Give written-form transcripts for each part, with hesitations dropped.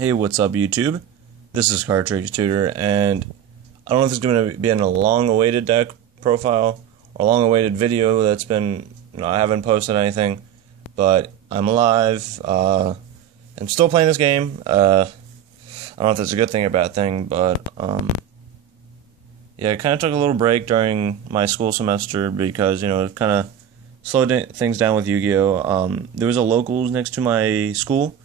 Hey, what's up, YouTube? This is Cartridge Tutor, and I don't know if it's going to be in a long-awaited deck profile or a long-awaited video that's been, I haven't posted anything, but I'm alive. I'm still playing this game. I don't know if that's a good thing or a bad thing, but yeah, I kind of took a little break during my school semester because, it kind of slowed things down with Yu-Gi-Oh! There was a locals next to my school,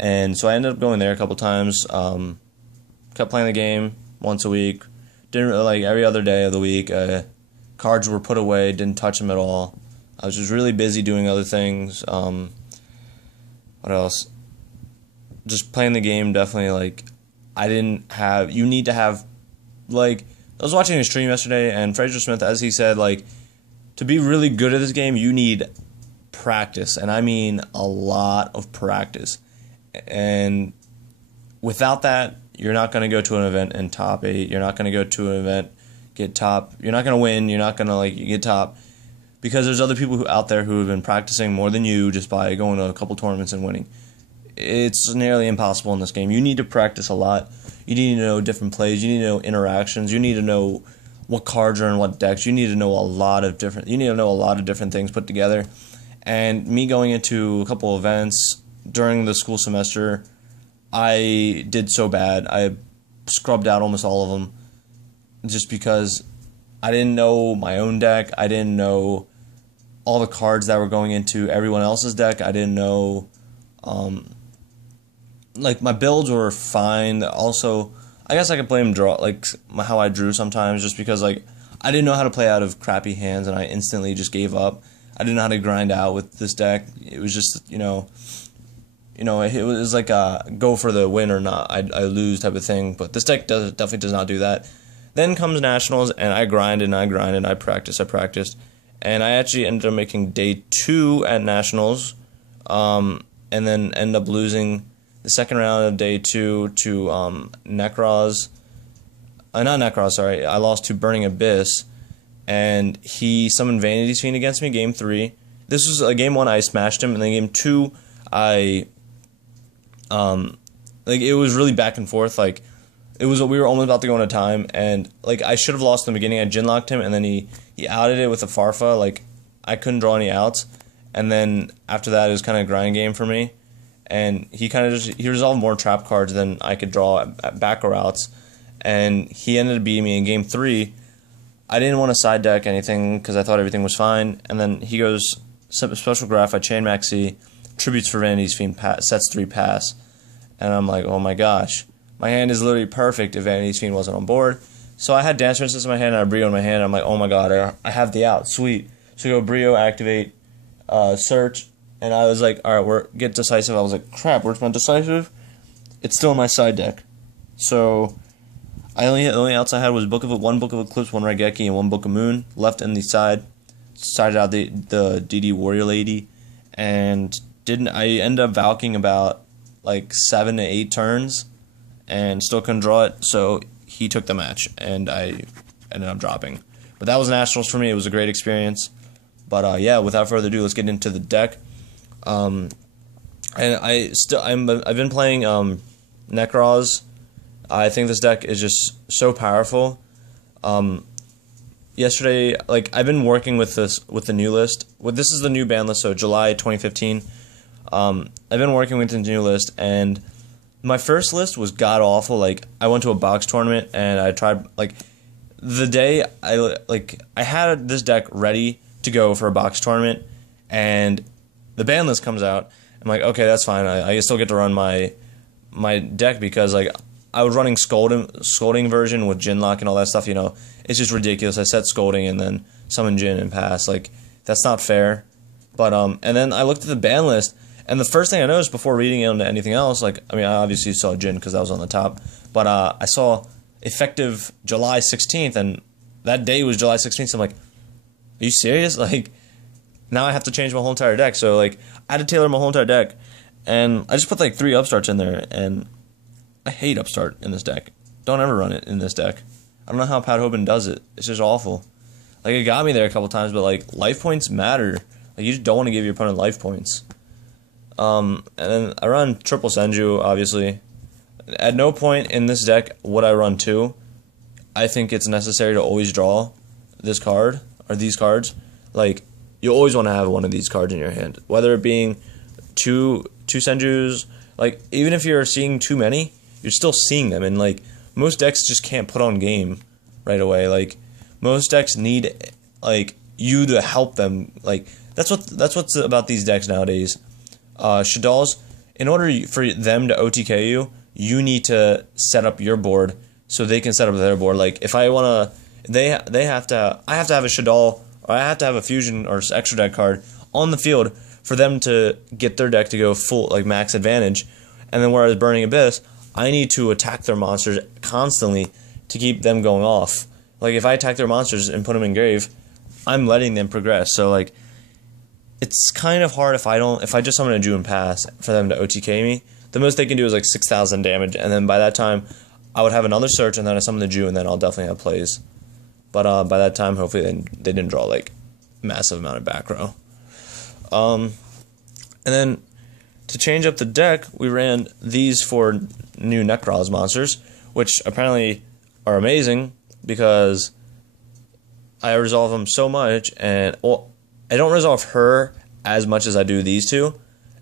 and so I ended up going there a couple times. Kept playing the game once a week. Didn't really, like, every other day of the week. Cards were put away. Didn't touch them at all. I was just really busy doing other things. What else? Just playing the game. Definitely, like, I didn't have. You need to have, like, I was watching a stream yesterday, and Fraser Smith, as he said, like, to be really good at this game, you need practice, and I mean a lot of practice. And without that, you're not going to go to an event and top 8. You're not going to go to an event, get top. You're not going to win. You're not going to, like, get top. Because there's other people out there who have been practicing more than you just by going to a couple tournaments and winning. It's nearly impossible in this game. You need to practice a lot. You need to know different plays. You need to know interactions. You need to know what cards are in what decks. You need to know a lot of different. You need to know a lot of different things put together. And me going into a couple events during the school semester, I did so bad. I scrubbed out almost all of them just because I didn't know my own deck. I didn't know all the cards that were going into everyone else's deck. I didn't know, like, my builds were fine. Also, I guess I could blame how I drew sometimes, just because, like, I didn't know how to play out of crappy hands, and I instantly just gave up. I didn't know how to grind out with this deck. It was just, it was like a go for the win or not, I lose type of thing. But this deck definitely does not do that. Then comes Nationals, and I grinded, I practiced, and I actually ended up making day 2 at Nationals, and then end up losing the second round of day 2 to Nekroz. Not Nekroz, sorry. I lost to Burning Abyss, and he summoned Vanity's Fiend against me game 3. This was game 1, I smashed him, and then game 2, it was really back and forth. Like, we were almost about to go into time, and, like, I should have lost in the beginning. I Jin locked him, and then he outed it with a Farfa. Like, I couldn't draw any outs, and then after that, it was kind of a grind game for me. And he resolved more trap cards than I could draw at back or outs. And he ended up beating me in game 3. I didn't want to side deck anything because I thought everything was fine. And then he goes, Special Graph, I chain maxi, Tributes for Vanity's Fiend, sets 3 pass. And I'm like, oh my gosh. My hand is literally perfect if Vanity's Fiend wasn't on board. So I had Dance Princess in my hand and I had Brio in my hand. I'm like, oh my god, I have the out. Sweet. So go Brio, activate, search. And I was like, alright, get decisive. I was like, crap, where's my decisive? It's still in my side deck. So the only outs I had was one Book of Eclipse, one Raigeki, and one Book of Moon. Left in the side. Sided out the DD Warrior Lady. And I ended up Valking about like 7 to 8 turns. And still couldn't draw it. So he took the match. And I ended up dropping. But that was Nationals for me. It was a great experience. But yeah, without further ado, let's get into the deck. And I've been playing Nekroz. I think this deck is just so powerful. Yesterday, like, I've been working with the new list. This is the new ban list, so July 2015. I've been working with the new list, and my first list was god awful. Like, I went to a box tournament and I tried, like, the day I had this deck ready to go for a box tournament, and the ban list comes out. I'm like, okay, that's fine. I still get to run my deck because, like, I was running Scolding version with Jin Lock and all that stuff. It's just ridiculous. I set Scolding and then summon Jin and pass. Like, that's not fair. But and then I looked at the ban list, and the first thing I noticed before reading into anything else, like, I mean, I obviously saw Jin because that was on the top, but I saw effective July 16th, and that day was July 16th. So I'm like, are you serious? Like, now I have to change my whole entire deck. So, like, I had to tailor my whole entire deck. And I just put, like, 3 upstarts in there. And I hate upstart in this deck. Don't ever run it in this deck. I don't know how Pat Hoban does it. It's just awful. Like, it got me there a couple times, but, like, life points matter. Like, you just don't want to give your opponent life points. And then I run triple Senju, obviously. At no point in this deck would I run 2. I think it's necessary to always draw this card, or these cards. Like, you always want to have one of these cards in your hand. Whether it being two Senjus, like, even if you're seeing too many, you're still seeing them. And, like, most decks just can't put on game right away. Like, most decks need, like, you to help them. Like, that's what's about these decks nowadays. Shaddoll's, in order for them to OTK you, you need to set up your board so they can set up their board. Like, if I want to, I have to have a Shaddall, or I have to have a fusion or extra deck card on the field for them to get their deck to go full, like, max advantage. And then whereas Burning Abyss, I need to attack their monsters constantly to keep them going off. Like, if I attack their monsters and put them in grave, I'm letting them progress. So, like, it's kind of hard if I just summon a Jew and pass for them to OTK me. The most they can do is like 6,000 damage, and then by that time, I would have another search, and then I summon the Jew, and then I'll definitely have plays. But by that time, hopefully they didn't draw like massive amount of back row. And then to change up the deck, we ran these 4 new Nekroz monsters, which apparently are amazing because I resolve them so much, and well, I don't resolve her as much as I do these 2.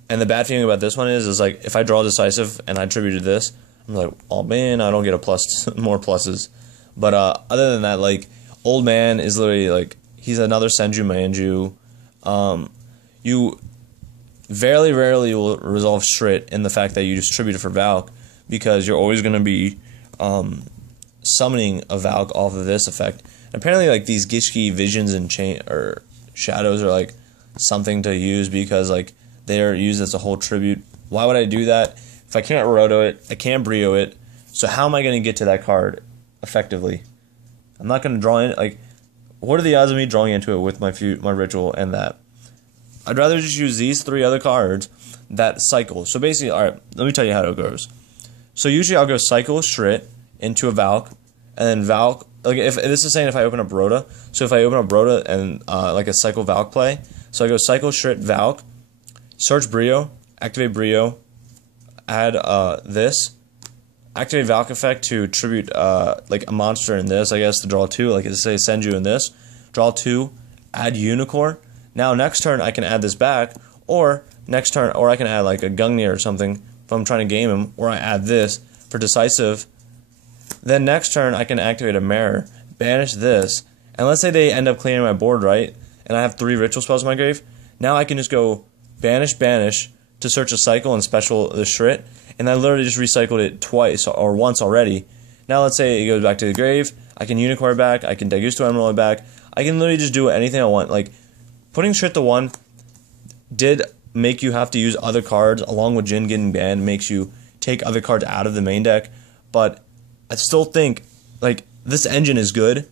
And the bad feeling about this one is like, if I draw decisive and I tributed this, I'm like, oh man, I don't get a plus, more pluses. But other than that, like, Old Man is literally like, he's another Senju Manju. You very rarely will resolve Shrit in the fact that you distribute it for Valk, because you're always going to be summoning a Valk off of this effect. And apparently, like, these Gishki visions and shadows are like something to use because, like, they're used as a whole tribute. Why would I do that? If I can't Roto it, I can't Brio it, so how am I going to get to that card effectively? I'm not going to draw in, like, what are the odds of me drawing into it with my ritual and that? I'd rather just use these 3 other cards that cycle. So basically, alright, let me tell you how it goes. So usually I'll go cycle Shrit into a Valk, and then Valk, like, if this is saying if I open up Rhoda, so if I open up Rhoda and like a cycle Valk play, so I go cycle Shrit Valk, search Brio, activate Brio, add this, activate Valk effect to tribute like a monster in this, I guess, to draw 2, like it says Senju in this, draw 2, add Unicorn. Now next turn I can add this back, or next turn, or I can add like a Gungnir or something if I'm trying to game him, or I add this for decisive. Then next turn I can activate a Mirror, banish this, and let's say they end up clearing my board, right, and I have 3 ritual spells in my grave. Now I can just go banish to search a cycle and special the Shrit, and I literally just recycled it twice or once already. Now let's say it goes back to the grave, I can Unicorn back, I can Dagusto Emerald back, I can literally just do anything I want. Like, putting Shrit to 1 did make you have to use other cards, along with Jin getting banned, makes you take other cards out of the main deck, but I still think, like, this engine is good.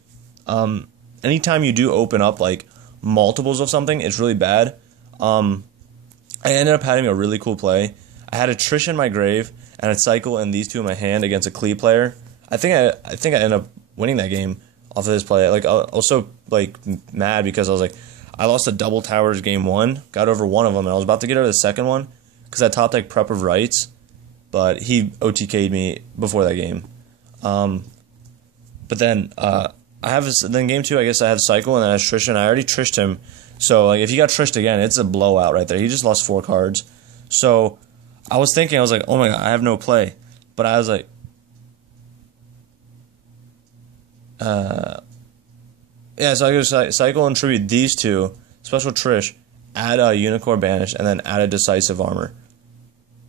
Anytime you do open up, like, multiples of something, it's really bad. I ended up having a really cool play. I had a Trish in my grave and a cycle and these 2 in my hand against a Klee player. I think I ended up winning that game off of this play. Like, I was so, like, mad because I was like, I lost a double towers game 1, got over one of them, and I was about to get over the second one because I top deck Prep of Rights, but he OTK'd me before that game. But then then game 2, I guess I had cycle and then I had Trish, and I already Trished him. So, like, if he got Trished again, it's a blowout right there. He just lost 4 cards. So, I was thinking, I was like, oh my god, I have no play. But I was like, yeah, so I go cycle and tribute these 2, special Trish, add a Unicorn banish, and then add a decisive armor.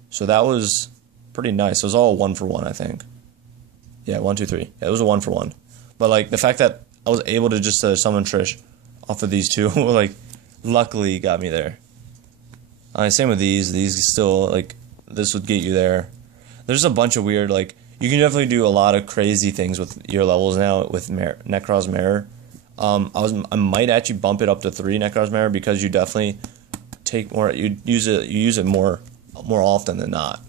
So that was pretty nice. It was all 1-for-1, I think. Yeah, 1, 2, 3. Yeah, it was a 1-for-1. But, like, the fact that I was able to just summon Trish off of these 2, like, luckily got me there. Same with these. These still, like, this would get you there. There's a bunch of weird, like, you can definitely do a lot of crazy things with your levels now with Nekroz Mirror. I might actually bump it up to 3 Nekroz Mirror because you definitely take more. You use it more often than not.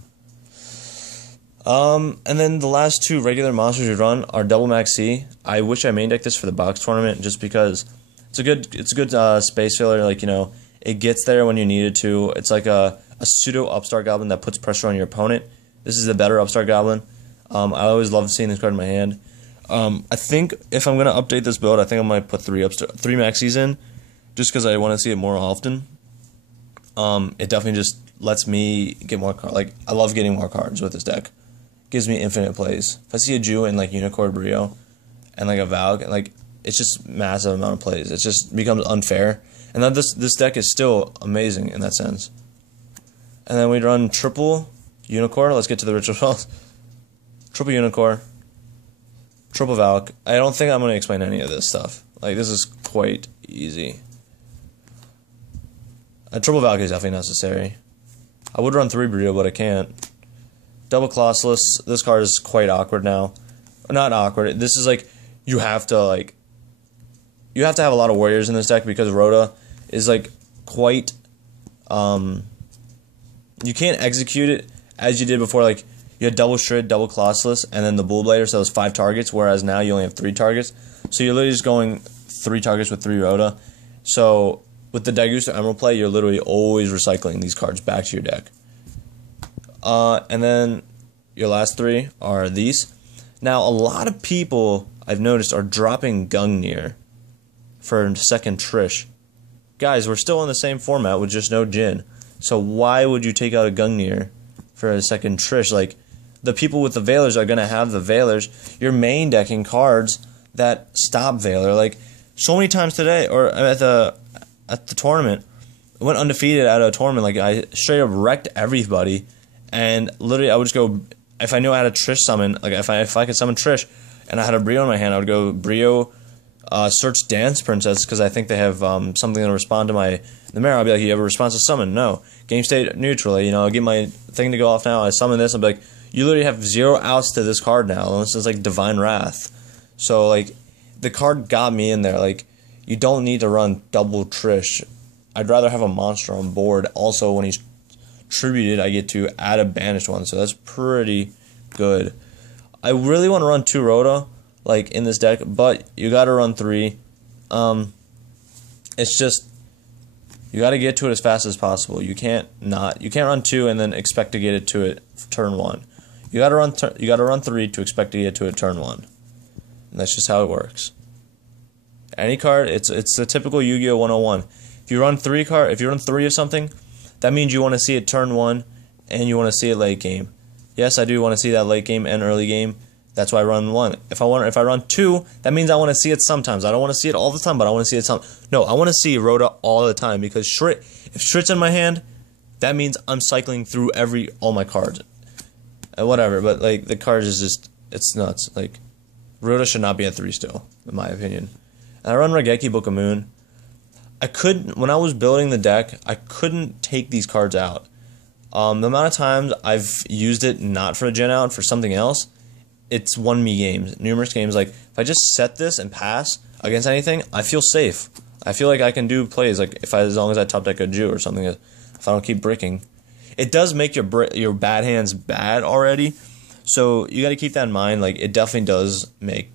And then the last 2 regular monsters we run are Double Max C. I wish I main decked this for the box tournament just because it's a good space filler. Like, you know, it gets there when you need it to. It's like a pseudo upstart goblin that puts pressure on your opponent This is the better Upstart Goblin. I always love seeing this card in my hand. I think if I'm gonna update this build, I think I might put three maxis in, just because I want to see it more often. It definitely just lets me get more cards. Like, I love getting more cards with this deck. Gives me infinite plays. If I see a Jew in like Unicorn Brio and like a Valk, like, it's just massive amount of plays. It just becomes unfair. And then this deck is still amazing in that sense. And then we'd run triple Unicorn. Let's get to the rituals. Triple Unicorn. Triple Valk. I don't think I'm going to explain any of this stuff. Like, this is quite easy. A triple Valk is definitely necessary. I would run 3 Brio, but I can't. Double Colossus. This card is quite awkward now. Not awkward. This is like, you have to have a lot of warriors in this deck, because Rhoda is like quite, you can't execute it as you did before. Like, you had double Shred, double Colossus, and then the Bull Blader, so it was 5 targets, whereas now you only have 3 targets. So you're literally just going 3 targets with 3 Rhoda. So with the Daigusto Emerald play, you're literally always recycling these cards back to your deck. And then your last 3 are these. Now, a lot of people, I've noticed, are dropping Gungnir for second Trish. Guys, we're still in the same format with just no Jhin. So why would you take out a Gungnir for a second Trish? Like, the people with the Veilers are going to have the Veilers. You're main decking cards that stop Veiler. Like, so many times today, or at the tournament, I went undefeated at a tournament. Like, I straight up wrecked everybody. And literally, I would just go, if I knew I had a Trish summon, like if I could summon Trish and I had a Brio in my hand, I would go Brio, search Dance Princess, because I think they have something to respond to the mirror. I'll be like, you have a responsive summon? No. Game state neutrally, you know, I'll get my thing to go off now. I summon this, I'll be like, you literally have 0 outs to this card now, unless it's like Divine Wrath. So, like, the card got me in there. Like, you don't need to run double Trish. I'd rather have a monster on board. Also, when he's tributed, I get to add a banished one, so that's pretty good. I really want to run 2 Rhoda, like, in this deck, but you gotta run 3. It's just, you gotta get to it as fast as possible. You can't run 2 and then expect to get it to it turn 1. You gotta run 3 to expect to get to it turn 1. And that's just how it works. Any card, it's the typical Yu-Gi-Oh 101. If you run 3 of something, that means you want to see it turn 1 and you want to see it late game. Yes, I do want to see that late game and early game. That's why I run 1. If I run 2, that means I want to see it sometimes. I don't want to see it all the time, but I want to see it some. No, I want to see Rhoda all the time, because if Shrit's in my hand, that means I'm cycling through all my cards. Whatever, but like, the cards is just, it's nuts. Like, Rhoda should not be at 3 still, in my opinion. And I run Raigeki Book of Moon. When I was building the deck, I couldn't take these cards out. The amount of times I've used it not for a Gen out, for something else, it's won me games. Numerous games. Like, if I just set this and pass against anything, I feel safe. I feel like I can do plays, like, as long as I top deck a Jew or something, if I don't keep bricking. It does make your bad hands bad already, so you got to keep that in mind. Like, it definitely does make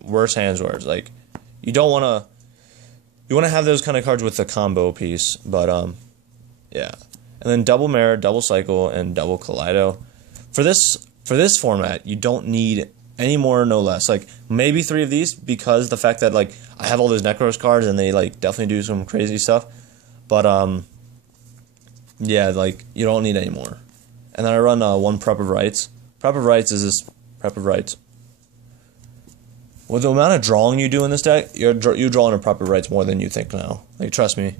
worse hands worse. Like, you want to have those kind of cards with the combo piece, but yeah. And then double Mirror, double Cycle, and double Kaleido. For this format, you don't need any more, no less. Like, maybe 3 of these, because the fact that, like, I have all those Nekroz cards and they, like, definitely do some crazy stuff. But yeah, like, you don't need any more. And then I run 1 Prep of Rights. Prep of Rights is this Prep of Rights. With the amount of drawing you do in this deck, you draw in a Prep of Rights more than you think now. Like, trust me.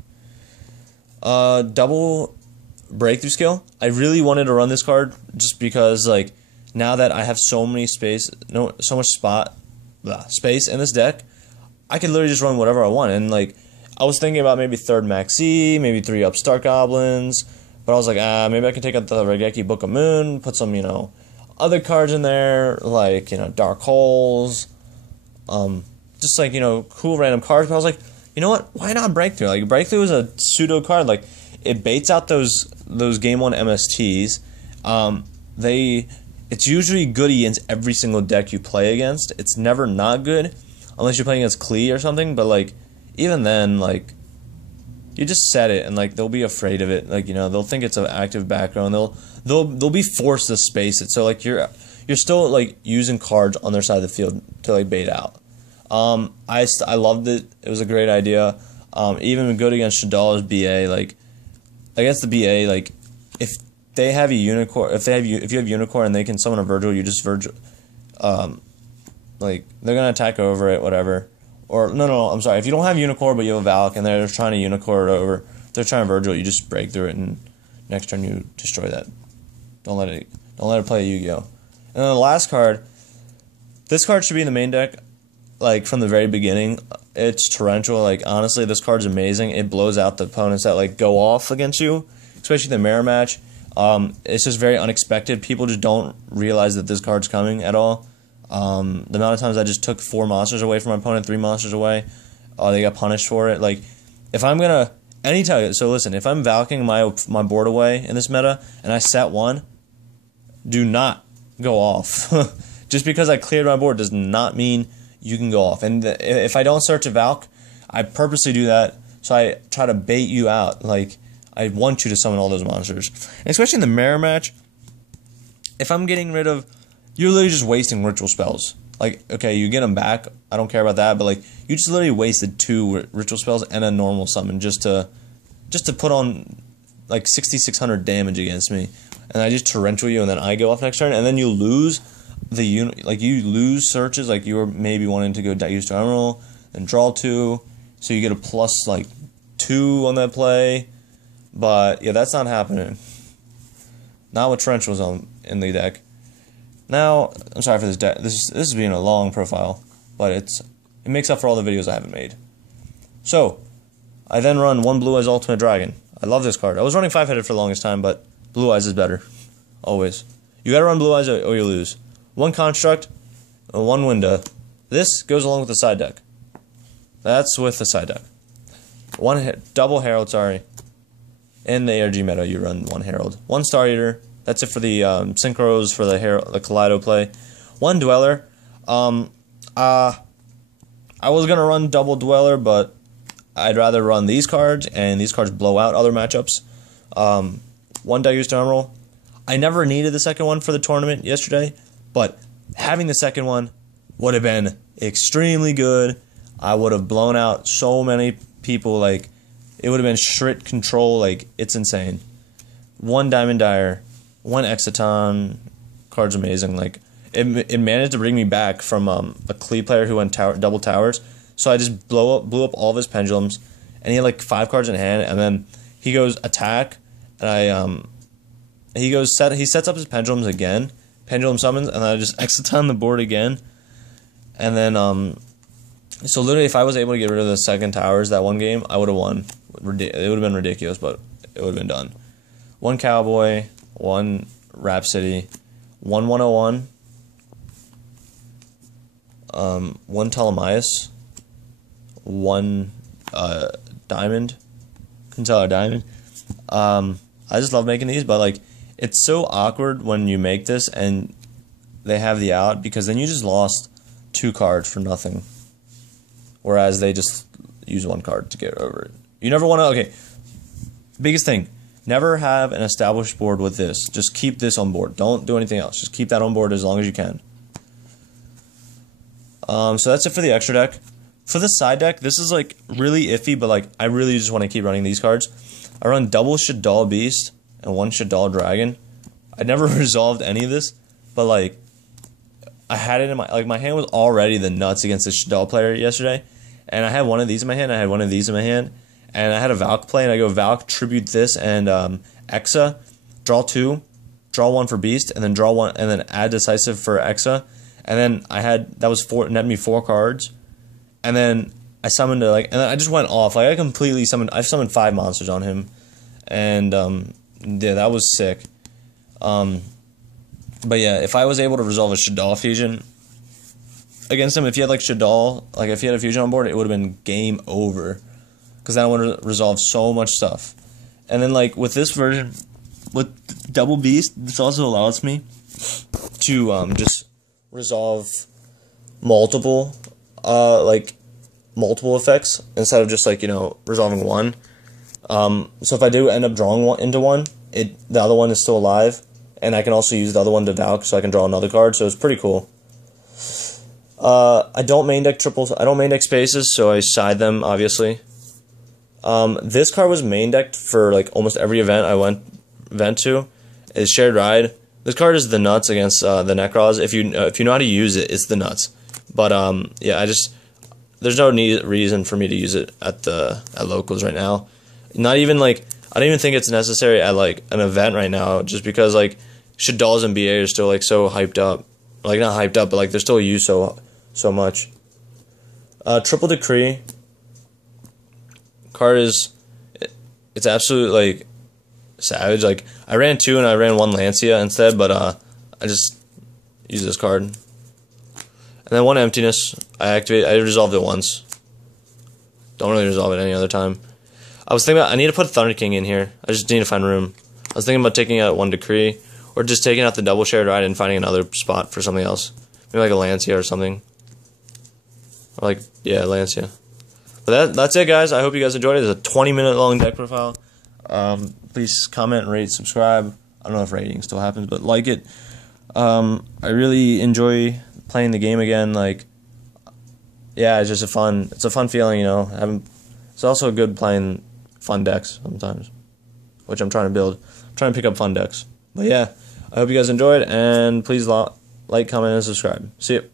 Double Breakthrough Skill. I really wanted to run this card just because, like, now that I have so much space in this deck, I could literally just run whatever I want. And, like, I was thinking about maybe 3rd Maxi, maybe 3 Upstart Goblins, but I was like, maybe I can take out the Raigeki Book of Moon, put some, other cards in there, like, Dark Holes, just, like, cool random cards. But I was like, you know what? Why not Breakthrough? Like, Breakthrough is a pseudo card. Like, it baits out those Game 1 MSTs. It's usually good against every single deck you play against. It's never not good, unless you're playing against Klee or something, but, like, even then, like, you just set it, and like they'll be afraid of it. Like, you know, they'll think it's an active background. They'll be forced to space it. So like you're still like using cards on their side of the field to like bait out. I loved it. It was a great idea. Even good against Shadal's BA. Like against the BA, like if they have a unicorn, if you have unicorn and they can summon a Virgil, you just Virgil. Like they're gonna attack over it, whatever. Or no, I'm sorry. If you don't have unicorn but you have a Valk and they're trying to unicorn it over, they're trying to Virgil, you just break through it and next turn you destroy that. Don't let it play a Yu-Gi-Oh. And then the last card. This card should be in the main deck, like from the very beginning. It's Torrential. Like honestly, this card's amazing. It blows out the opponents that like go off against you, especially the mirror match. It's just very unexpected. People just don't realize that this card's coming at all. The amount of times I just took 4 monsters away from my opponent, 3 monsters away, they got punished for it. Like, if I'm gonna anytime, so listen, if I'm Valking my board away in this meta and I set 1, do not go off. Just because I cleared my board does not mean you can go off. And if I don't search a Valk, I purposely do that so I try to bait you out. Like, I want you to summon all those monsters, and especially in the mirror match. If I'm getting rid of, you're literally just wasting ritual spells. Like, okay, you get them back. I don't care about that, but like, you just literally wasted 2 ritual spells and a normal summon just to put on like 6,600 damage against me, and I just torrential you, and then I go off next turn, and then you lose you lose searches. Like you were maybe wanting to go use to Emerald and draw 2, so you get a plus like 2 on that play. But yeah, that's not happening. Not with Torrentials in the deck. Now, I'm sorry for this deck. This is being a long profile, but it makes up for all the videos I haven't made. So, I then run 1 Blue Eyes Ultimate Dragon. I love this card. I was running 5-headed for the longest time, but Blue Eyes is better. Always. You gotta run Blue Eyes or you lose. 1 Construct, 1 Winda. This goes along with the side deck. That's with the side deck. Double Herald, sorry. In the ARG meta, you run 1 Herald. 1 Star Eater. That's it for the Synchros, for the Kaleido play. 1 Dweller. I was going to run double Dweller, but I'd rather run these cards, and these cards blow out other matchups. 1 Daigusto Emerald. I never needed the second one for the tournament yesterday, but having the second one would have been extremely good. I would have blown out so many people. Like, it would have been strict control. Like, it's insane. 1 Diamond Dire, 1 Exciton. Card's amazing. Like, it managed to bring me back from a Klee player who went double towers. So I just blew up all of his pendulums, and he had like 5 cards in hand. And then he goes attack, and he sets up his pendulums again, pendulum summons, and then I just Exciton the board again. And then so literally, if I was able to get rid of the second towers that one game, I would have won. It would have been ridiculous, but it would have been done. 1 Cowboy, 1 Rhapsody, 1 101, 1 Ptolemaeus, 1 Diamond, Concealer Diamond. I just love making these, but like, it's so awkward when you make this and they have the out, because then you just lost 2 cards for nothing. Whereas they just use 1 card to get over it. You never want to, okay, biggest thing, never have an established board with this. Just keep this on board. Don't do anything else. Just keep that on board as long as you can. So that's it for the extra deck. For the side deck, this is like really iffy, but like I really just want to keep running these cards. I run double Shadal Beast and 1 Shadal Dragon. I never resolved any of this, but like I had it in my hand was already the nuts against the Shadal player yesterday, and I had one of these in my hand, I had one of these in my hand, and I had a Valk play, and I go Valk, tribute this, and Exa, draw 2, draw 1 for Beast, and then draw 1, and then add Decisive for Exa, and then I had, that was net me 4 cards, and then I summoned and then I just went off, like I summoned 5 monsters on him, and yeah, that was sick. But yeah, if I was able to resolve a Shadal fusion against him, if he had like Shadal, like if he had a fusion on board, it would have been game over. Because then I would have resolved so much stuff. And then like with this version, with Double Beast, this also allows me to just resolve multiple effects instead of just like, you know, resolving 1. So if I do end up drawing one into one, the other one is still alive, and I can also use the other one to Valk, so I can draw another card. So it's pretty cool. I don't main deck spaces, so I side them obviously. This card was main decked for like almost every event I went to. Is Shared Ride. This card is the nuts against the Nekroz. If you know how to use it, it's the nuts. But yeah, there's no reason for me to use it at locals right now. Not even like, I don't even think it's necessary at like an event right now, just because like Shadalls and BA are still like so hyped up. Like not hyped up, but like they're still used so much. Triple Decree card it's absolute like savage. Like I ran 2 and I ran 1 Lancia instead, but I just use this card. And then 1 Emptiness, I resolved it once. Don't really resolve it any other time. I was thinking about, I need to put Thunder King in here. I just need to find room. I was thinking about taking out 1 Decree, or just taking out the double Shared Ride and finding another spot for something else. Maybe like a Lancia or something. Or like, yeah, Lancia. But that's it, guys. I hope you guys enjoyed it. It's a 20-minute long deck profile. Please comment, rate, subscribe. I don't know if rating still happens, but like it. I really enjoy playing the game again. Like, yeah, it's just a fun feeling, you know. It's also good playing fun decks sometimes, which I'm trying to build. I'm trying to pick up fun decks. But yeah, I hope you guys enjoyed, and please like, comment, and subscribe. See you.